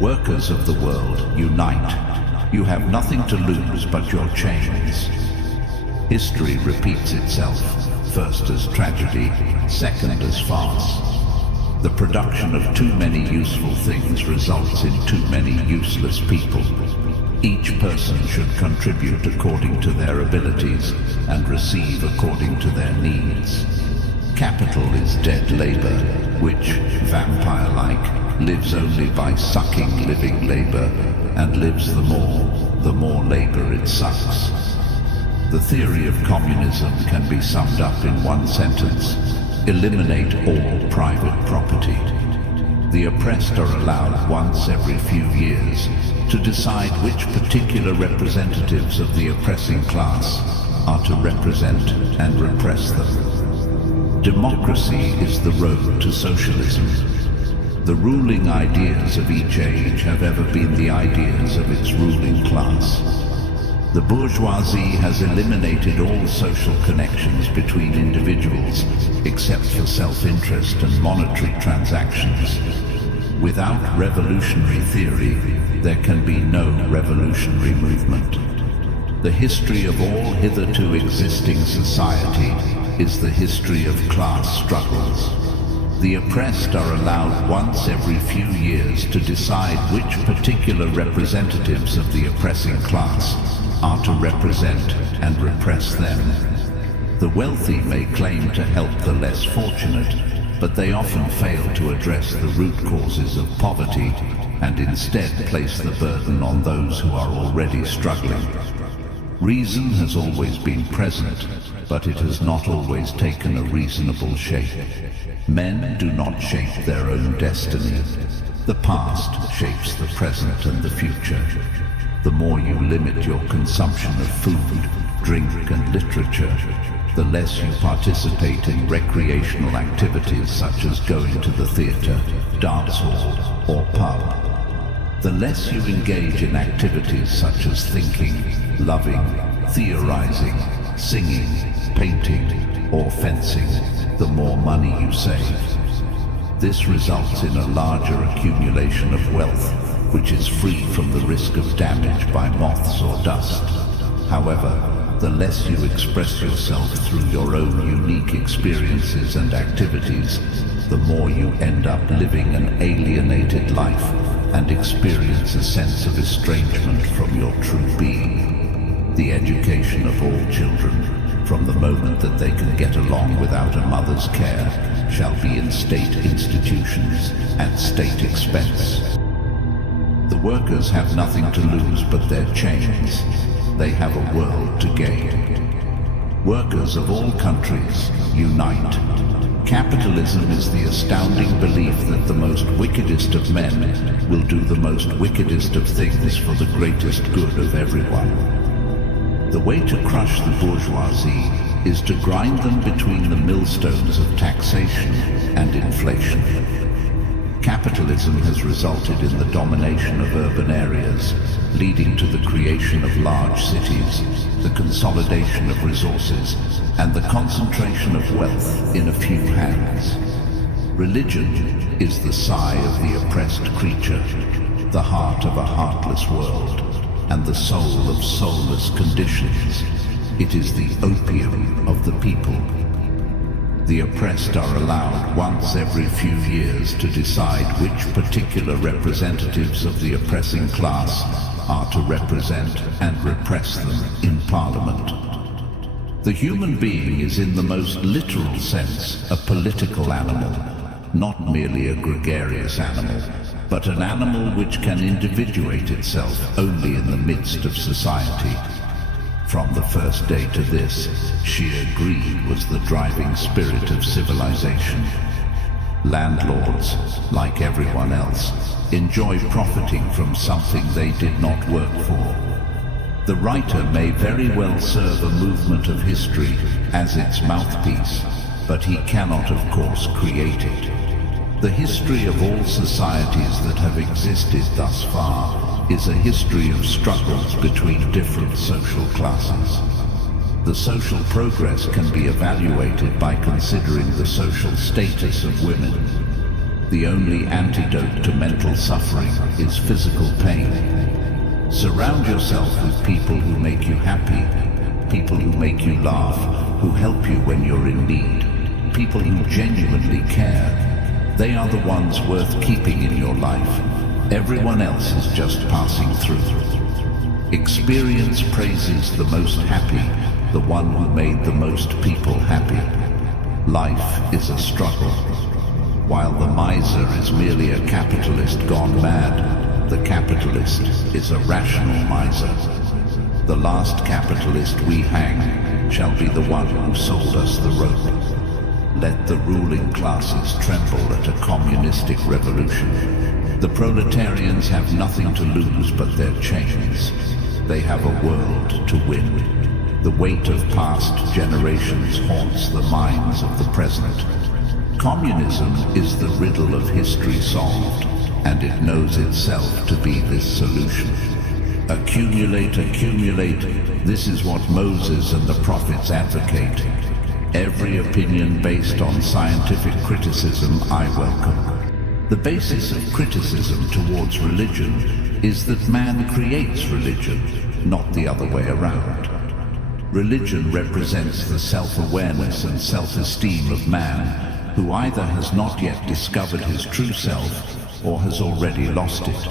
Workers of the world, unite. You have nothing to lose but your chains. History repeats itself, first as tragedy, second as farce. The production of too many useful things results in too many useless people. Each person should contribute according to their abilities and receive according to their needs. Capital is dead labor, which, vampire-like, lives only by sucking living labor, and lives the more labor it sucks. The theory of communism can be summed up in one sentence: eliminate all private property. The oppressed are allowed once every few years to decide which particular representatives of the oppressing class are to represent and repress them. Democracy is the road to socialism. The ruling ideas of each age have ever been the ideas of its ruling class. The bourgeoisie has eliminated all social connections between individuals except for self-interest and monetary transactions. Without revolutionary theory, there can be no revolutionary movement. The history of all hitherto existing society is the history of class struggles. The oppressed are allowed once every few years to decide which particular representatives of the oppressing class are to represent and repress them. The wealthy may claim to help the less fortunate, but they often fail to address the root causes of poverty and instead place the burden on those who are already struggling. Reason has always been present, but it has not always taken a reasonable shape. Men do not shape their own destiny. The past shapes the present and the future. The more you limit your consumption of food, drink and literature, the less you participate in recreational activities such as going to the theater, dance hall or pub. The less you engage in activities such as thinking, loving, theorizing, singing, painting or fencing, the more money you save. This results in a larger accumulation of wealth, which is free from the risk of damage by moths or dust. However, the less you express yourself through your own unique experiences and activities, the more you end up living an alienated life and experience a sense of estrangement from your true being. The education of all children, from the moment that they can get along without a mother's care, shall be in state institutions at state expense. The workers have nothing to lose but their chains. They have a world to gain. Workers of all countries, unite. Capitalism is the astounding belief that the most wickedest of men will do the most wickedest of things for the greatest good of everyone. The way to crush the bourgeoisie is to grind them between the millstones of taxation and inflation. Capitalism has resulted in the domination of urban areas, leading to the creation of large cities, the consolidation of resources, and the concentration of wealth in a few hands. Religion is the sigh of the oppressed creature, the heart of a heartless world, and the soul of soulless conditions. It is the opium of the people. The oppressed are allowed once every few years to decide which particular representatives of the oppressing class are to represent and repress them in Parliament. The human being is in the most literal sense a political animal, not merely a gregarious animal, but an animal which can individuate itself only in the midst of society. From the first day to this, sheer greed was the driving spirit of civilization. Landlords, like everyone else, enjoy profiting from something they did not work for. The writer may very well serve a movement of history as its mouthpiece, but he cannot, of course, create it. The history of all societies that have existed thus far is a history of struggles between different social classes. The social progress can be evaluated by considering the social status of women. The only antidote to mental suffering is physical pain. Surround yourself with people who make you happy, people who make you laugh, who help you when you're in need, people who genuinely care. They are the ones worth keeping in your life. Everyone else is just passing through. Experience praises the most happy, the one who made the most people happy. Life is a struggle. While the miser is merely a capitalist gone mad, the capitalist is a rational miser. The last capitalist we hang shall be the one who sold us the rope. Let the ruling classes tremble at a communistic revolution. The proletarians have nothing to lose but their chains. They have a world to win. The weight of past generations haunts the minds of the present. Communism is the riddle of history solved, and it knows itself to be this solution. Accumulate, accumulate, this is what Moses and the prophets advocate. Every opinion based on scientific criticism I welcome. The basis of criticism towards religion is that man creates religion, not the other way around. Religion represents the self-awareness and self-esteem of man, who either has not yet discovered his true self or has already lost it.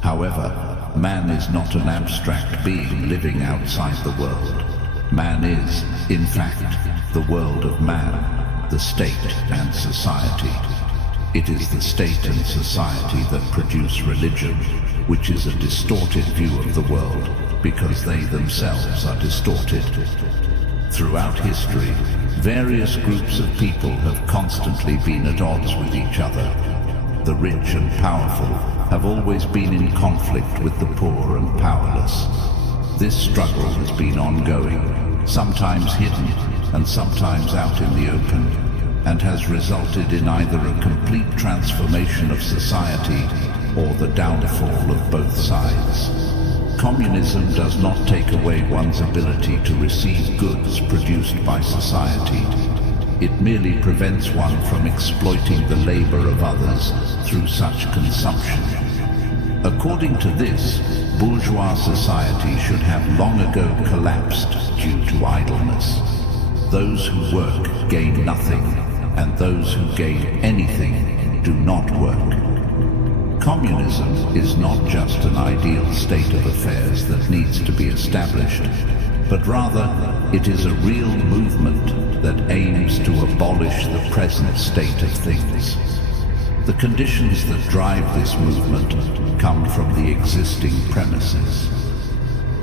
However, man is not an abstract being living outside the world. Man is, in fact, the world of man, the state and society. It is the state and society that produce religion, which is a distorted view of the world, because they themselves are distorted. Throughout history, various groups of people have constantly been at odds with each other. The rich and powerful have always been in conflict with the poor and powerless. This struggle has been ongoing, sometimes hidden and sometimes out in the open, and has resulted in either a complete transformation of society or the downfall of both sides. Communism does not take away one's ability to receive goods produced by society. It merely prevents one from exploiting the labor of others through such consumption. According to this, bourgeois society should have long ago collapsed due to idleness. Those who work gain nothing, and those who gain anything do not work. Communism is not just an ideal state of affairs that needs to be established, but rather it is a real movement that aims to abolish the present state of things. The conditions that drive this movement come from the existing premises.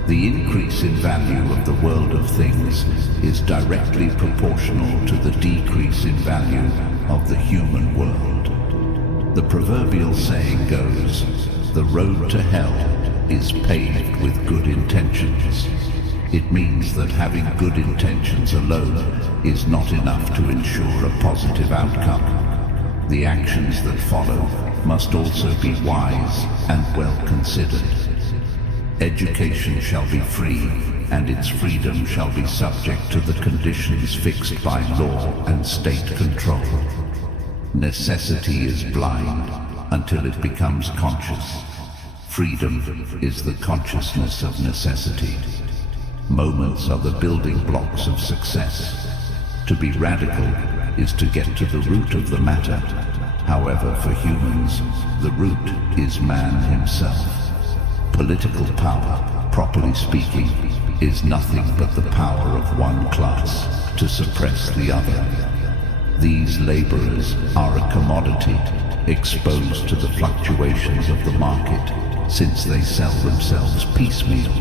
The increase in value of the world of things is directly proportional to the decrease in value of the human world. The proverbial saying goes, the road to hell is paved with good intentions. It means that having good intentions alone is not enough to ensure a positive outcome. The actions that follow must also be wise and well considered. Education shall be free, and its freedom shall be subject to the conditions fixed by law and state control. Necessity is blind until it becomes conscious. Freedom is the consciousness of necessity. Moments are the building blocks of success. To be radical is to get to the root of the matter. However, for humans, the root is man himself. Political power, properly speaking, is nothing but the power of one class to suppress the other. These laborers are a commodity, exposed to the fluctuations of the market, since they sell themselves piecemeal,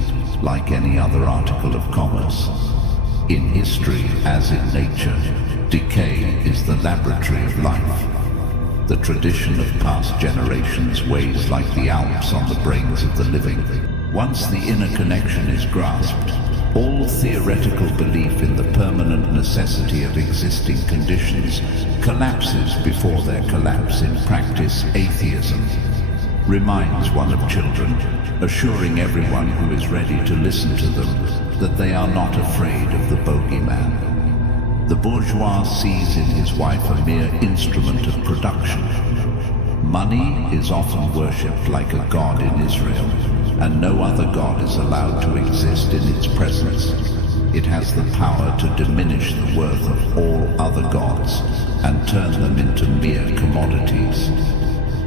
like any other article of commerce. In history, as in nature, decay is the laboratory of life. The tradition of past generations weighs like the Alps on the brains of the living. Once the inner connection is grasped, all theoretical belief in the permanent necessity of existing conditions collapses before their collapse. In practice, atheism reminds one of children, assuring everyone who is ready to listen to them that they are not afraid of the bogeyman. The bourgeois sees in his wife a mere instrument of production. Money is often worshipped like a god in Israel, and no other god is allowed to exist in its presence. It has the power to diminish the worth of all other gods and turn them into mere commodities.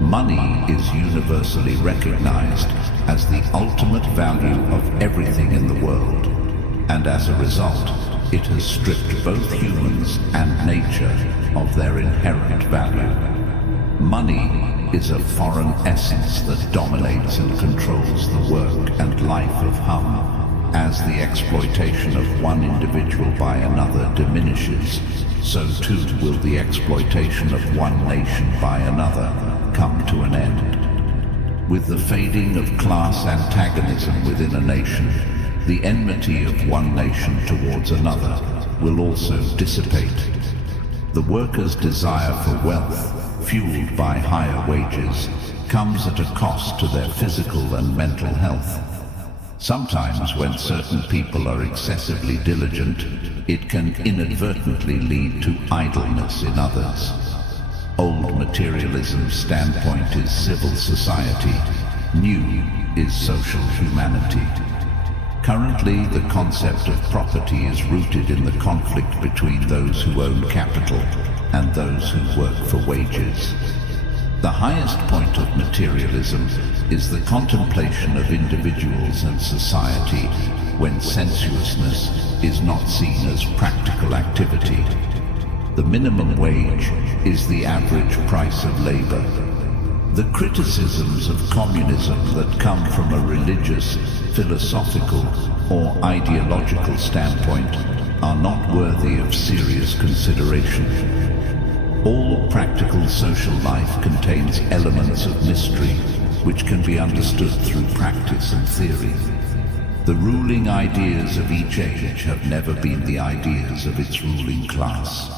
Money is universally recognized as the ultimate value of everything in the world, and as a result, it has stripped both humans and nature of their inherent value. Money is a foreign essence that dominates and controls the work and life of Hum. As the exploitation of one individual by another diminishes, so too will the exploitation of one nation by another come to an end. With the fading of class antagonism within a nation, the enmity of one nation towards another will also dissipate. The workers' desire for wealth, fueled by higher wages, comes at a cost to their physical and mental health. Sometimes when certain people are excessively diligent, it can inadvertently lead to idleness in others. Old materialism's standpoint is civil society. New is social humanity. Currently, the concept of property is rooted in the conflict between those who own capital and those who work for wages. The highest point of materialism is the contemplation of individuals and society when sensuousness is not seen as practical activity. The minimum wage is the average price of labor. The criticisms of communism that come from a religious, philosophical, or ideological standpoint are not worthy of serious consideration. All practical social life contains elements of mystery which can be understood through practice and theory. The ruling ideas of each age have never been the ideas of its ruling class.